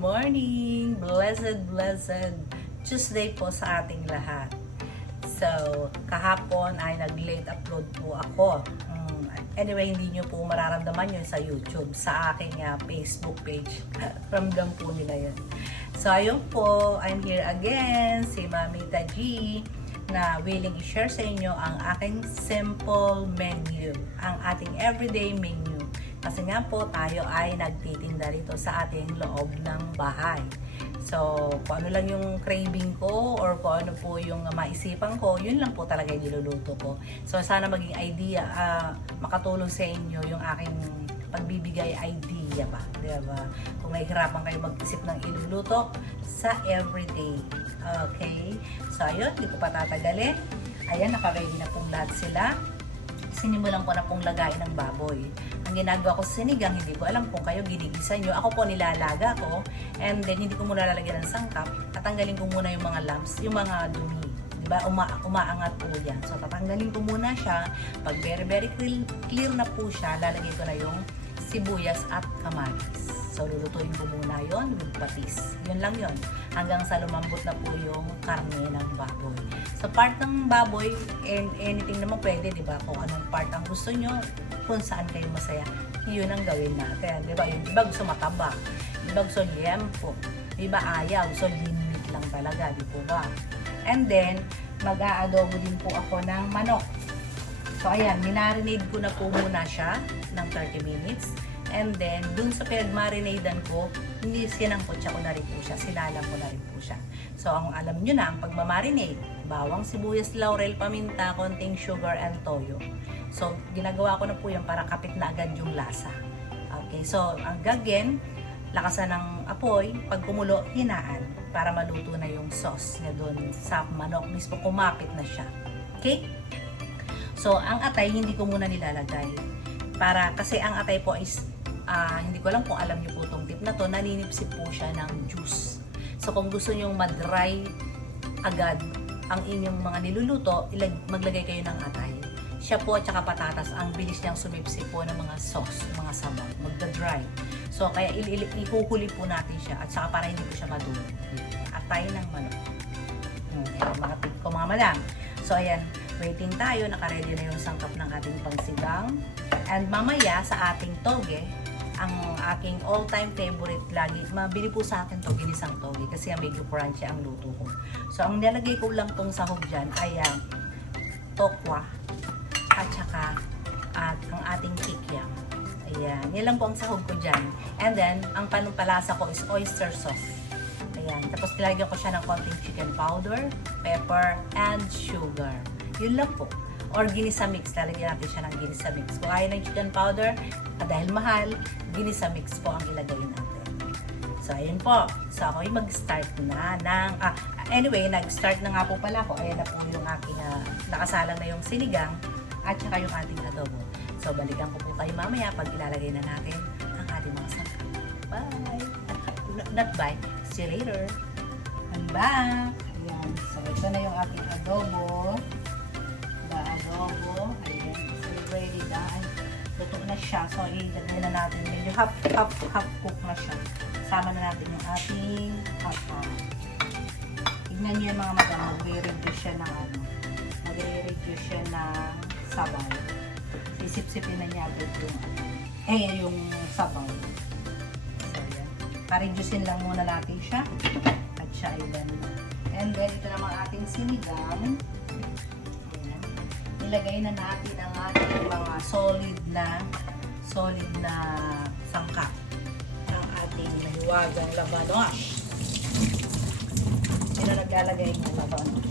morning! Blessed Tuesday po sa ating lahat. So, kahapon ay nag-late upload po ako. Anyway, hindi nyo po mararamdaman yun sa YouTube, sa aking Facebook page. Ramdam po nila yun. So, ayun po, I'm here again, si Mami Taji, na willing i-share sa inyo ang aking simple menu, ang ating everyday menu. Kasi nga po, tayo ay nagtitinda rito sa ating loob ng bahay. So, kung ano lang yung craving ko or kung ano po yung maisipan ko, yun lang po talaga yung niluluto ko. So, sana maging idea, makatulong sa inyo yung aking pagbibigay idea ba, diba? Kung nahihirapan kayo mag-isip ng iluluto sa everyday. Okay? So, ayun, hindi ko pa tatagalin. Ayan, naka-ready na pong lahat sila. Sinimulan ko na pong lagain ng baboy. Ang ginagawa ko sa sinigang, hindi ko alam kung kayo ginigisa nyo. Ako po nilalaga ko, and then hindi ko muna lalagyan ng sangkap. Tatanggalin ko muna yung mga lumps, yung mga dumi. Diba? Umaangat po yan. So, tatanggalin ko muna siya. Pag very clear na po siya, lalagay ko na yung sibuyas at kamatis. So, lulutuin ko muna yon with patis. Yun lang yun. Hanggang sa lumambot na po yung karne ng baboy. Sa part ng baboy, and anything naman pwede, di ba? Kung anong part ang gusto nyo, kung saan kayo masaya, yun ang gawin natin. Di ba? Yung iba gusto mataba. Iba gusto liempo. Iba ayaw. Gusto limit lang talaga. Di po ba? And then, mag-aadobo din po ako ng manok. So, ayan, minarinade ko na po muna siya ng 30 minutes. And then, dun sa pinag-marinadan ko, hindi sinangkotsa ko na rin po siya. Sinalang ko na rin po siya. So, ang alam nyo na, ang pagmamarinade, bawang sibuyas, laurel, paminta, konting sugar, and toyo. So, ginagawa ko na po yan para kapit na agad yung lasa. Okay, so, ang gagawin, lakasan ng apoy, pag kumulo, hinaan para maluto na yung sauce niya dun sa manok mismo, kumapit na siya. Okay? So, ang atay, hindi ko muna nilalagay. Kasi ang atay po is, hindi ko alam kung alam niyo po itong tip na to, naninipsip po siya ng juice. So, kung gusto niyo ma-dry agad ang inyong mga niluluto, maglagay kayo ng atay. Siya po at saka patatas, ang bilis niyang sumipsip po ng mga sauce, mga sabaw, magda-dry. So, kaya ihuhuli po natin siya at saka para hindi po siya madulo. Atay ng manok. Mga tip ko mga madam. So, ayan, waiting tayo, naka-ready na yung sangkap ng ating pangsigang. And mamaya sa ating toge, ang aking all-time favorite lagi, mabili po sa akin to, ginisang toge, kasi medyo crunchy ang luto ko. So, ang nilagay ko lang tong sahog dyan ay tokwa at saka ang ating kikiam. Ayan, yan lang po ang sahog ko dyan. And then, ang panumpalasa ko is oyster sauce. Ayan, tapos nilagyan ko siya ng konting chicken powder, pepper, and sugar. Yun lang po. Or ginisa mix, lalagyan natin siya ng ginisa mix. Kung ayaw ng chicken powder, dahil mahal, ginisa mix po ang ilagay natin. So, ayun po. So, ako yung mag-start na ng... anyway, nag-start na nga po pala ako. Ayan na po yung aking nakasalang na yung sinigang at saka yung ating adobo. So, balikan ko po kayo mamaya pag ilalagay na natin ang ating mga sangkap. Bye! Not bye. See you later. I'm back! Ayan. So, ito na yung ating adobo. Adobo. Ayan. So, ready na. Luto na siya. So, ilagay na natin. Medyo half cook na siya. Sama na natin yung ating half. Tignan niyo yung mga madam. Magre-reduce siya ng magre-reduce siya ng sabaw. Isip-sipin na niya agad yung sabaw. So, ayan. Pa-reducein lang muna natin siya. At siya ay ganun. And then, ito naman ating sinigang. Ilagay na natin ang ating mga solid na sangkap ng ating mahiwagang labanos. Sino naglalagay ng labanos?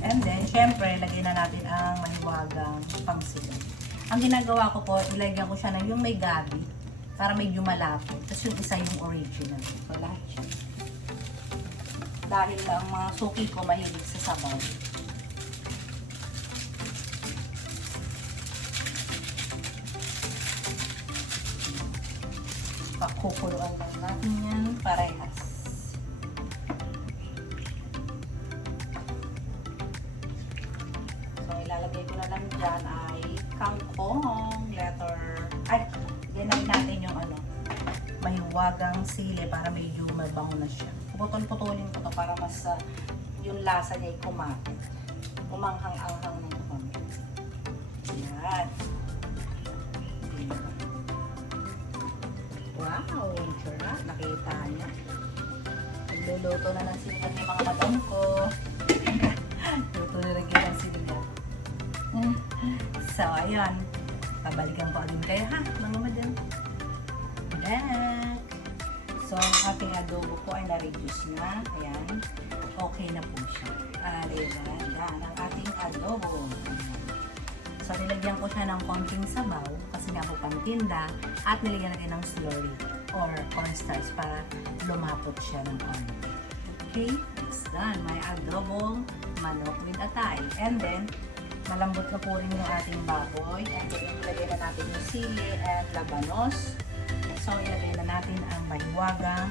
And then, syempre, lagay na natin ang mahiwagang pangsigang. Ang ginagawa ko po, ilagyan ko siya ng yung may gabi para medyo malapot. Tapos yung isa yung original. So, lahat siya. Dahil ang mga suki ko mahilig sa sabaw. Pakukuluan lang natin yan parehas. So, ilalagay ko na lang dyan ay kangkong, yan natin yung mahiwagang sili para medyo mabango na siya. Putol-putulin ko to para mas yung lasa niya ay kumapit. Kumanghang-anghang ng kumapit. Yan. Wow, sarap. Nakita niya. Nagluluto na ng sinigang yung mga madam ko. Luto na rin ng sinigang. So, ayun. Pabalikan ko agad kayo ha, mga madam. Back. So, ang ating adobo po ay na-reduce na. Ayan. Okay na po siya. Ayan. Yan ang ating adobo. So, nilagyan ko siya ng konting sabaw kasi nga po pantinda at nilagyan natin ng slurry or cornstarch para lumapot siya ng konti. Okay? It's done. May adobong manok with atay. And then, malambot na po rin yung ating baboy. And then, ilagay na natin yung sili and labanos. So, ilagay na natin ang mahiwagang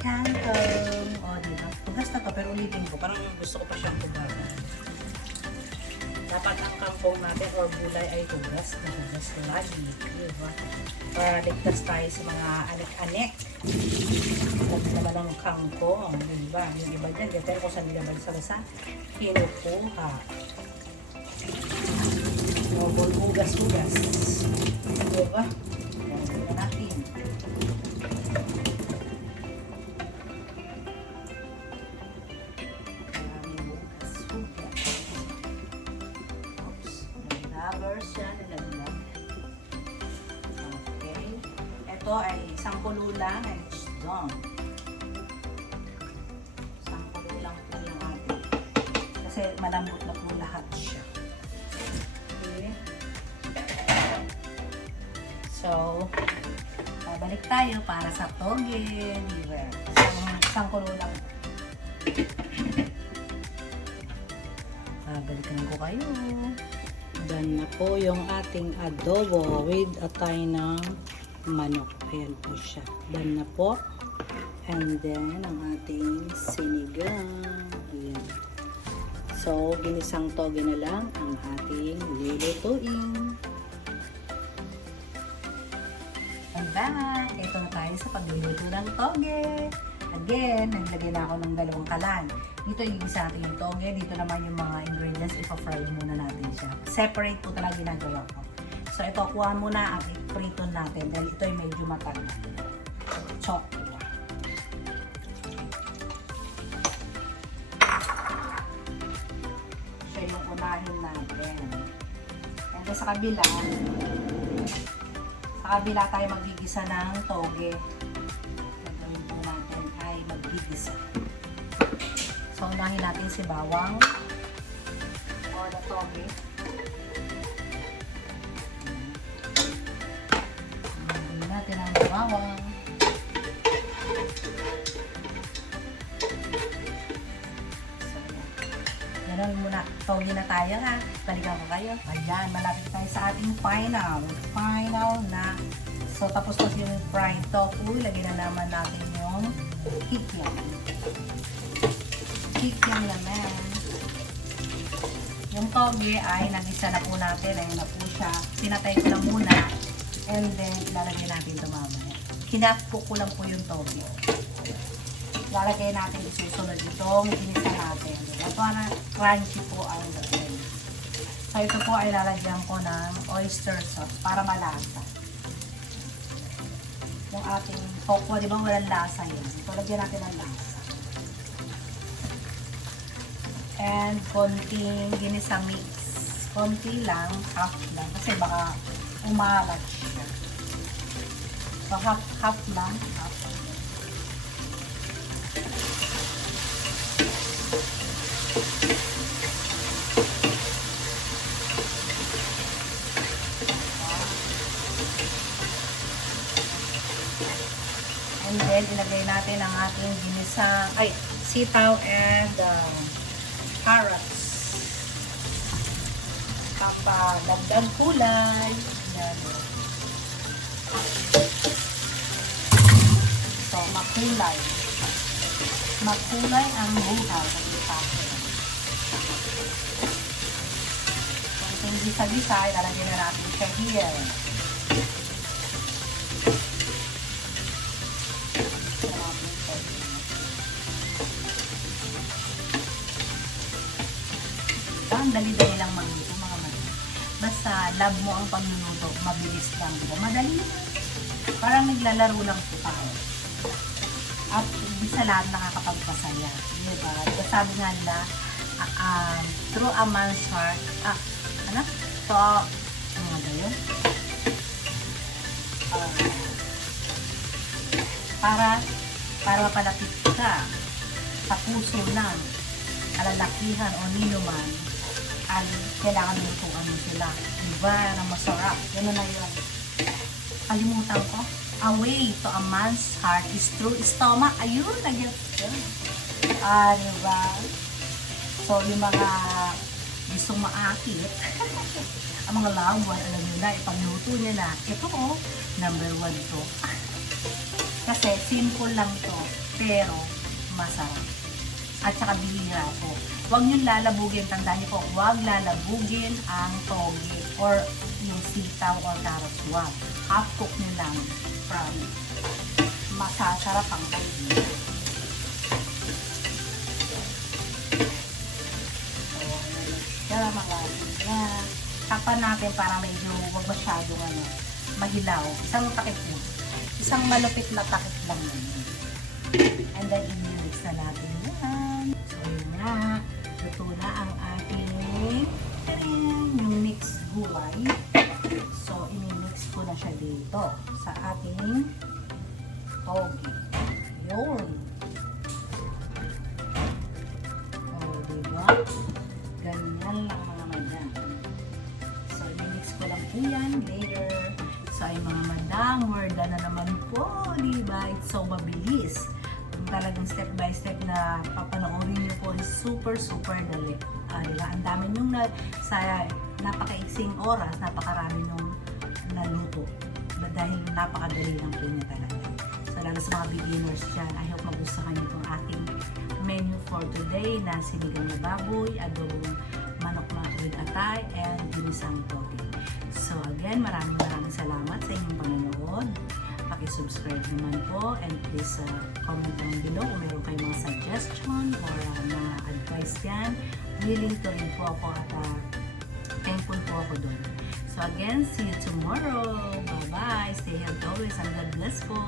kangkong. O, diba? Tugas na to, pero ulitin ko. Parang gusto ko pa siyang tumaga. Dapat ang kangkong natin or gulay ay tugas na tugas lagi. Diba? Para ligtas tayo sa mga anek-anek. Lagi naman ang kangkong. Diba? Yung iba dyan, dito ko sa nilabag sa basa. Kinukuha. Hugas-hugas. Diba? Yan na natin. Version nilaglag. Okay. Ito ay isang kulo lang and it's done. Isang kulo lang po yung ating. Kasi malambot na po lahat siya. Okay. So, babalik tayo para sa toge. Diba? Isang kulo lang. Babalikan ko kayo. Done na po yung ating adobo with atay ng manok. Ayan po siya. Done na po. And then, ang ating sinigang. Ayan. So, ginisang toge na lang ang ating lulutuin. And back! Ito na tayo sa pagluluto ng toge. Again, naglagay na ako ng 2 kalan. Dito igisa natin yung toge. Dito naman yung mga ingredients. Ipa-fry muna natin siya. Separate po talaga ginagawa ko. So, ito, kuha muna ang prito natin. Dahil ito ay medyo matagal. Chop. Siya yung unahin natin. And then, sa kabila tayo magigisa ng toge. Gigisa. So, unahin natin si bawang or the toge. Unahin natin ang bawang. So, ganun muna. Toge na tayo ha. Balikan ko kayo. Ayan, malapit tayo sa ating final na. So, tapos na yung fried tofu. Lagyan na naman natin yung kikiam. Kikiam naman. Yung toge ay nagisa na po natin. Ayun na po siya. Pinatay ko lang muna. And then, ilalagay natin ito mamaya. Kinakpo ko lang po yung toge. Ilalagay natin isusunod itong ginisa natin. Ito na crunchy po ang gawin. So, ito po ay lalagyan ko ng oyster sauce para malasa. Yung ating coco, di ba walang lasa yun? So, lagyan natin ng lasa. And konting ginisa mix. Konti lang, half lang. Kasi baka umalat siya. So, half lang, half lang. And then, ilagay natin ang ating ginisang, sitaw and carrots. Dagdag kulay. Yan. So, makulay. Makulay ang buhaw. Konting gisa-gisa, ilalagay na natin siya here. Ang dali-dali lang magluto mga madam. Basta love mo ang pagluluto, mabilis lang, di ba? Madali lang. Parang naglalaro lang po tayo. At hindi sa lahat nakakapagpasaya. Di ba? Sabi nga nila, through a man's heart, ano? To, ano nga yun? Para mapalapit ka sa puso ng kalalakihan o ninuman, ay kailangan lutuan mo sila. Diba? Na masarap. Gano'n na yun. Kalimutan ko. A way to a man's heart is through his stomach. Ayun, nagyan. Diba? So, yung mga gustong maakit, ang mga lawan, alam nyo na, ipagluto niya na, ito number 1 to. Kasi simple lang to, pero masarap. At saka bihira po. Huwag nyo lalabugin, tandaan nyo po, huwag lalabugin ang toge or yung sitaw or carrots. Huwag. Half cook nyo lang. Promise. Masasarap ang kainin. Kaya mga tapan natin para medyo huwag masyadong mahilaw. Isang takip mo. Isang malupit na takip lang yun. And then, i-mix na natin yan. So, yun na. Luto na ang ating yung mixed gulay. So, i-mix ko na siya dito sa ating toge. Yun. O, diba? Ganyan lang mga madam. So, i-mix ko lang po yan later. So, ay mga madam, we're done na naman po, diba? It's so mabilis. Yung talagang step by step na papanoorin nyo po is super dali. Diba? Ang dami nyong sa napakaiksing oras, napakarami nung naluto. Dahil napakadali lang po niya talaga. So, lalo sa mga beginners dyan, I hope magustuhan nyo itong ating menu for today na sinigang na baboy, adobong manok with atay, and ginisang toge. So again, maraming salamat sa inyong panonood. Paki-subscribe naman po and please comment down below kung meron kayong mga suggestion or mga advice yan. Willing to rin po ako at thankful po ako doon. So again, see you tomorrow. Bye-bye. Stay healthy always and God bless po.